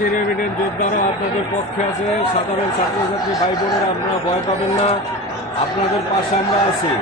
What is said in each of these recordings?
দেশের এভিডেন্ট যোদ্ধারা আপনাদের পক্ষে আছে। সাধারণ ছাত্রছাত্রী ভাই বোনেরা, আপনারা ভয় পাবেন না, আপনাদের পাশে আমরা আছি।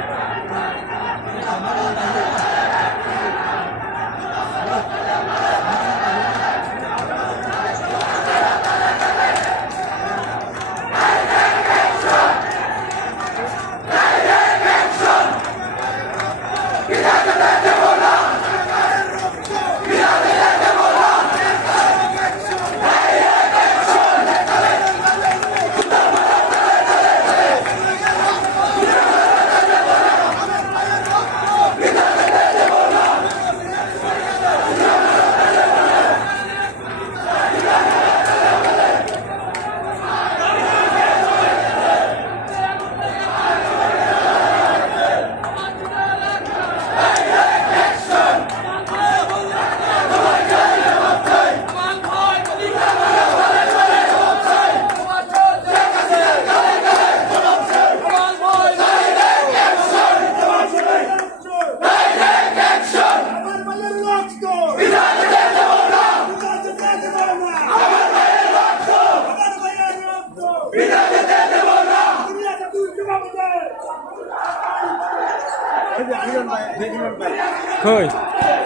কই